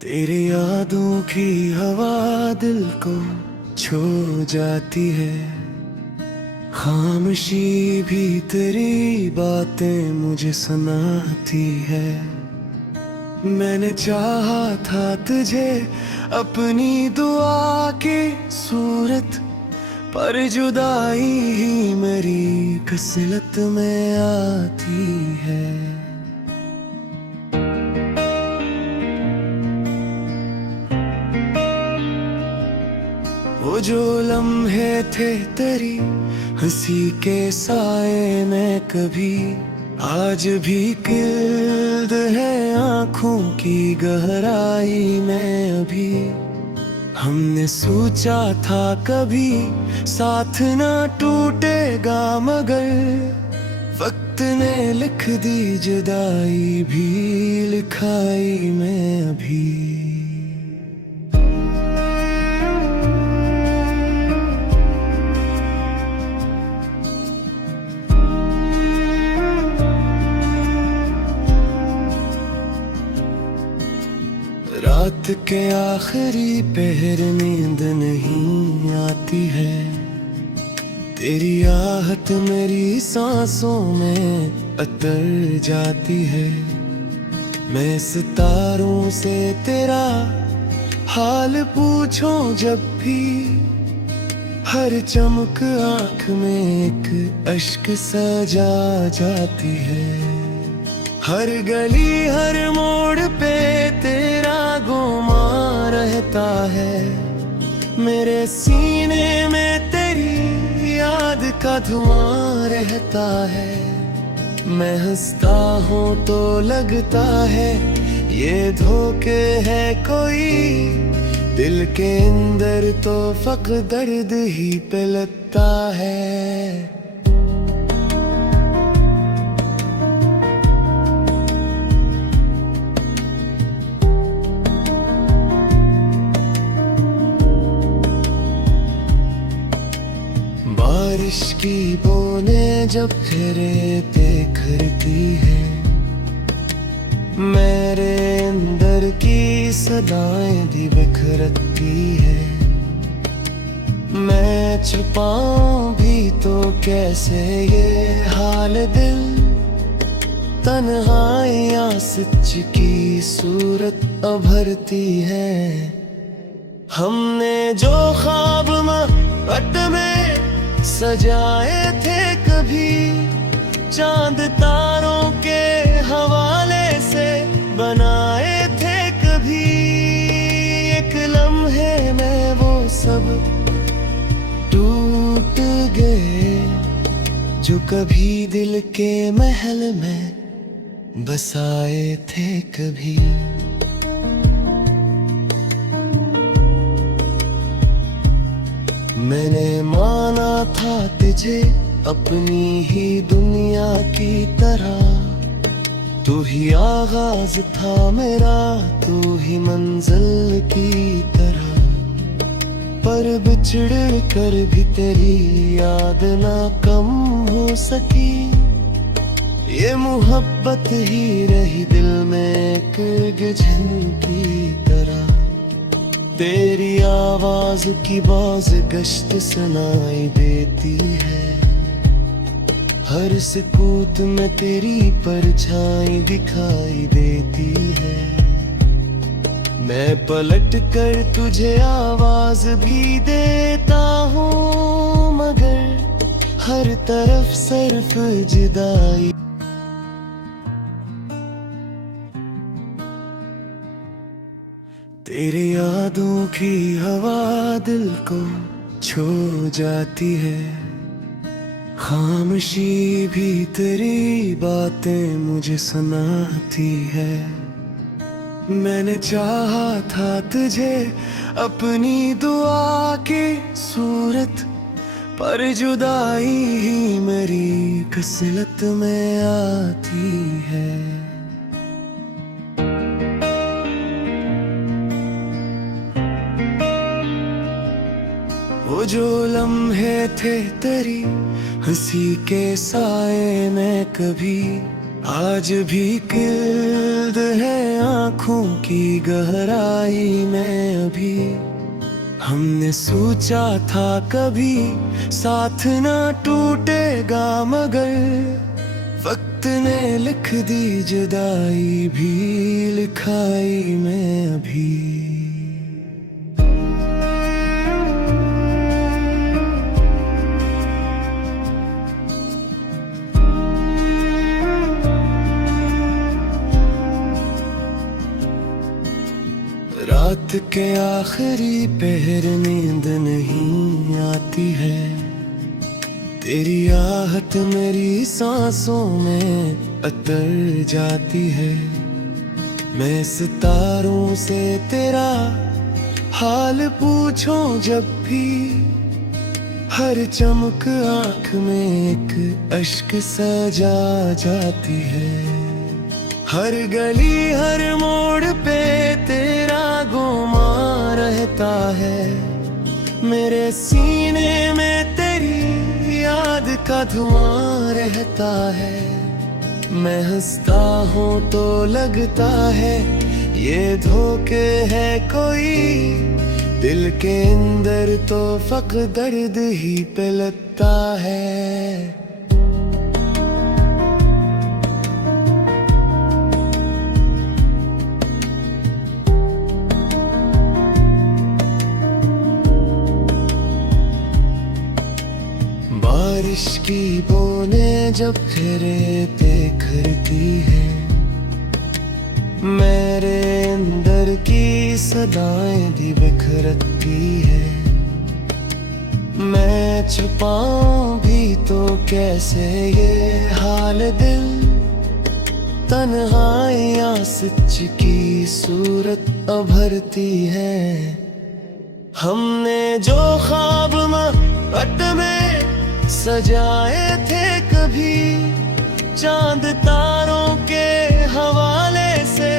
तेरी यादों की हवा दिल को छू जाती है। खामोशी भी तेरी बातें मुझे सुनाती है। मैंने चाहा था तुझे अपनी दुआ की सूरत, पर जुदाई ही मेरी किस्मत में आती है। वो जो लम्हे थे तेरी हंसी के साए में कभी आज भी गिल्द है आँखों की गहराई में। अभी हमने सोचा था कभी साथ ना टूटेगा, मगर वक्त ने लिख दी जुदाई भी लिखाई में अभी। रात के आखिरी पहर नींद नहीं आती है। तेरी आहट मेरी सांसों में अतर जाती है। मैं सितारों से तेरा हाल पूछूं जब भी, हर चमक आँख में एक अश्क सजा जाती है। हर गली हर मोड़ पे तेरा गुमा रहता है। मेरे सीने में तेरी याद का धुआं रहता है। मैं हंसता हूँ तो लगता है ये धोखे है कोई, दिल के अंदर तो फक़्त दर्द ही पिलता है। बारिश की बूंदें जब फिरे बिखरती है, मेरे अंदर की सदाएं भी बिखरती है। मैं छुपाऊं भी तो कैसे ये हाल दिल, तन्हाइयां सच की सूरत उभरती है। हमने जो ख्वाब मोहब्बत में सजाए थे कभी, चांद तारों के हवाले से बनाए थे कभी, एक लम्हे में वो सब टूट गए जो कभी दिल के महल में बसाए थे कभी। मैंने माना था तुझे अपनी ही दुनिया की तरह, तू ही आगाज था मेरा, तू ही मंजिल की तरह। पर बिछड़ कर भी तेरी याद ना कम हो सकी, ये मोहब्बत ही रही दिल में एक गिझन की तरह। तेरी आवाज की बाज गश्त सुनाई देती है, हर सुकूत में तेरी परछाई दिखाई देती है। मैं पलट कर तुझे आवाज भी देता हूँ, मगर हर तरफ सिर्फ जुदाई। तेरी यादों की हवा दिल को छू जाती है। खामोशी भी तेरी बातें मुझे सुनाती है। मैंने चाहा था तुझे अपनी दुआ की सूरत, पर जुदाई ही मेरी किस्मत में आती है। वो जो लम्हे थे तेरी हंसी के साए में कभी आज भी किल्द है आँखों की गहराई में अभी। हमने सोचा था कभी साथ ना टूटेगा, मगर वक्त ने लिख दी जुदाई भी लिखाई में अभी। रात के आखिरी पहर नींद नहीं आती है, तेरी आहट मेरी सांसों में अतर जाती है। मैं सितारों से तेरा हाल पूछूं जब भी, हर चमक आँख में एक अश्क सजा जाती है। हर गली हर मोड़ पे तेरा गुमा रहता है, मेरे सीने में तेरी याद का धुआं रहता है। मैं हंसता हूँ तो लगता है ये धोखे है कोई, दिल के अंदर तो फक़्र दर्द ही पे लगता है। बारिश की बूंदें जब तेरे पे गिरती है, मेरे अंदर की सदाएं भी बिखरती है। मैं छुपाऊं भी तो कैसे ये हाल दिल, तन्हाइयां सच की सूरत उभरती है। हमने जो ख्वाब मत में सजाए थे कभी, चांद तारों के हवाले से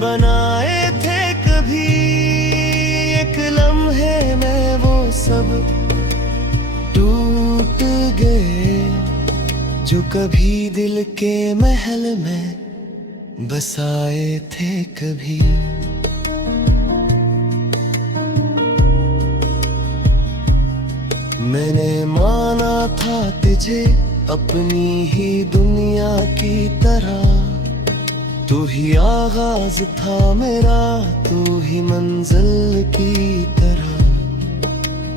बनाए थे कभी, एक लम्हे में वो सब टूट गए जो कभी दिल के महल में बसाए थे कभी। मैंने माना था तुझे अपनी ही दुनिया की तरह, तू ही आगाज था मेरा, तू ही मंजिल की तरह।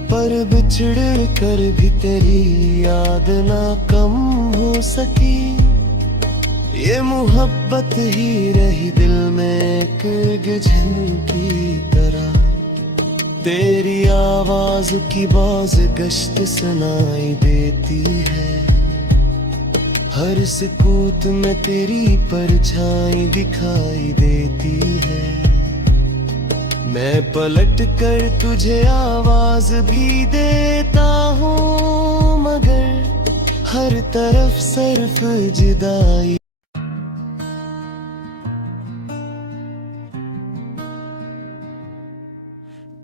पर बिछड़ कर भी तेरी याद ना कम हो सकी, ये मोहब्बत ही रही दिल में एक गजन की तरह। तेरी आवाज की बाज गश्त सुनाई देती है, हर सुकूत में तेरी परछाई दिखाई देती है। मैं पलट कर तुझे आवाज भी देता हूँ, मगर हर तरफ सिर्फ जुदाई।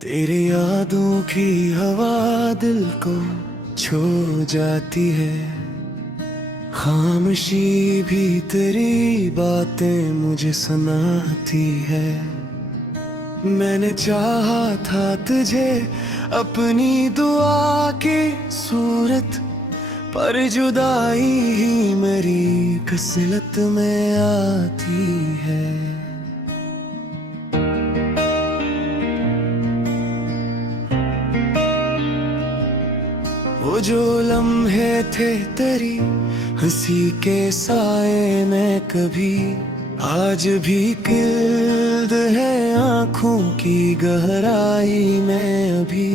तेरी यादों की हवा दिल को छू जाती है, खामोशी भी तेरी बातें मुझे सुनाती है। मैंने चाहा था तुझे अपनी दुआ की सूरत, पर जुदाई ही मेरी किस्मत में आती है। वो जो लम्हे थे तेरी हंसी के साए में कभी, आज भी किल्द है आँखों की गहराई में अभी।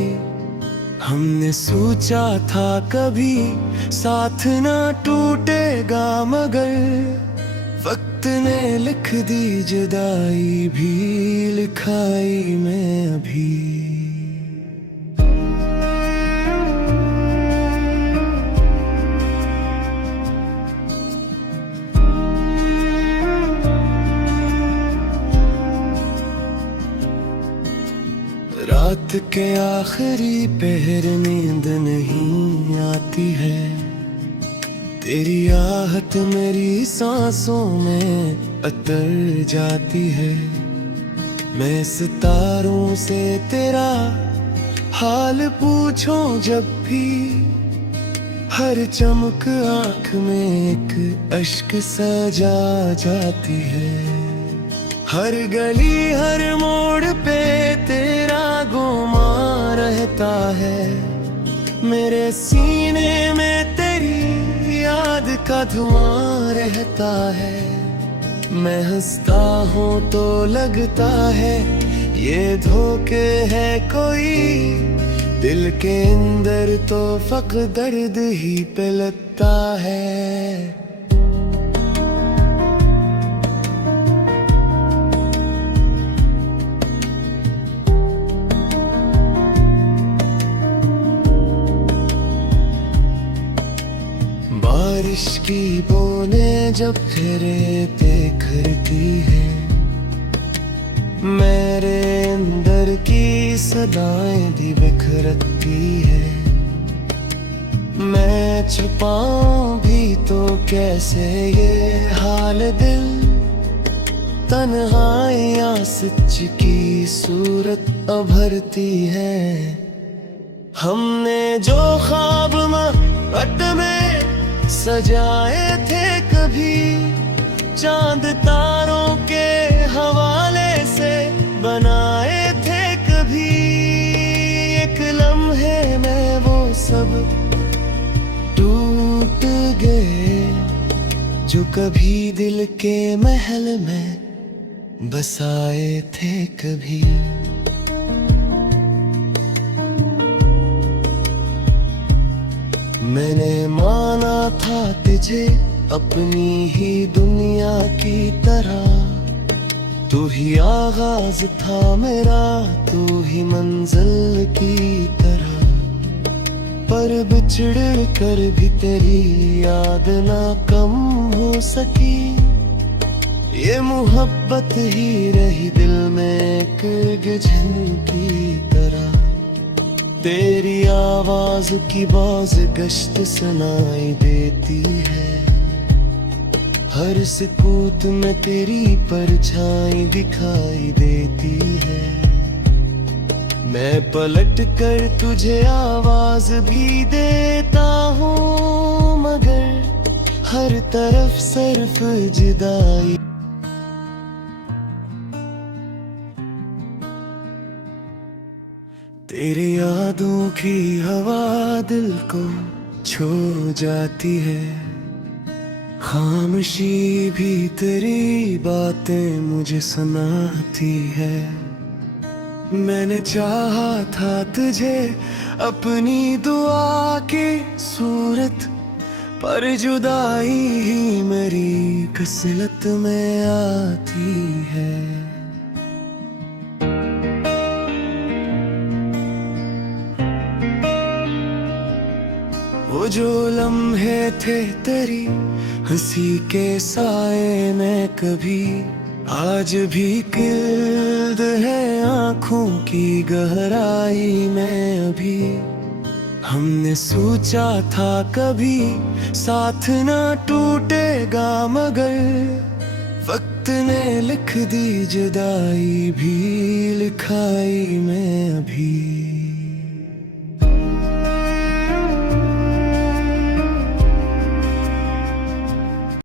हमने सोचा था कभी साथ ना टूटेगा, मगर वक्त ने लिख दी जुदाई भी लिखाई में अभी। रात के आखिरी पहर नींद नहीं आती है, तेरी आहट मेरी सांसों में अतर जाती है। मैं सितारों से तेरा हाल पूछूं जब भी, हर चमक आँख में एक अश्क सजा जाती है। हर गली हर मोड़ पे तेरा गुमा रहता है। मेरे सीने में तेरी याद का धुआं रहता है। मैं हंसता हूँ तो लगता है ये धोखे है कोई, दिल के अंदर तो फक़्र दर्द ही पे लगता है। बारिश की बूंदें जब तेरे पे गिरती है, मेरे अंदर की सदाएं भी बिखरती है। मैं छुपाऊं भी तो कैसे ये हाल दिल, तन्हाइयां सच की सूरत उभरती है। हमने जो ख्वाब मत में सजाए थे कभी, चांद तारों के हवाले से बनाए थे कभी, एक लम्हे में वो सब टूट गए जो कभी दिल के महल में बसाए थे कभी। मैंने माना था तुझे अपनी ही दुनिया की तरह, तू ही आगाज था मेरा, तू ही मंजिल की तरह। पर बिछड़ कर भी तेरी याद ना कम हो सकी, ये मोहब्बत ही रही दिल में एक गिझन की तरह। तेरी आवाज की बाज गश्त सुनाई देती है, हर सुकूत में तेरी परछाई दिखाई देती है। मैं पलट कर तुझे आवाज भी देता हूँ, मगर हर तरफ सिर्फ जुदाई। तेरी यादों की हवा दिल को छू जाती है, खामोशी भी तेरी बातें मुझे सुनाती है। मैंने चाहा था तुझे अपनी दुआ की सूरत, पर जुदाई ही मेरी किस्मत में आती है। वो जो लम्हे थे तेरी हंसी के साए में कभी, आज भी गिल्द है आँखों की गहराई में अभी। हमने सोचा था कभी साथ ना टूटेगा, मगर वक्त ने लिख दी जुदाई भी लिखाई में अभी।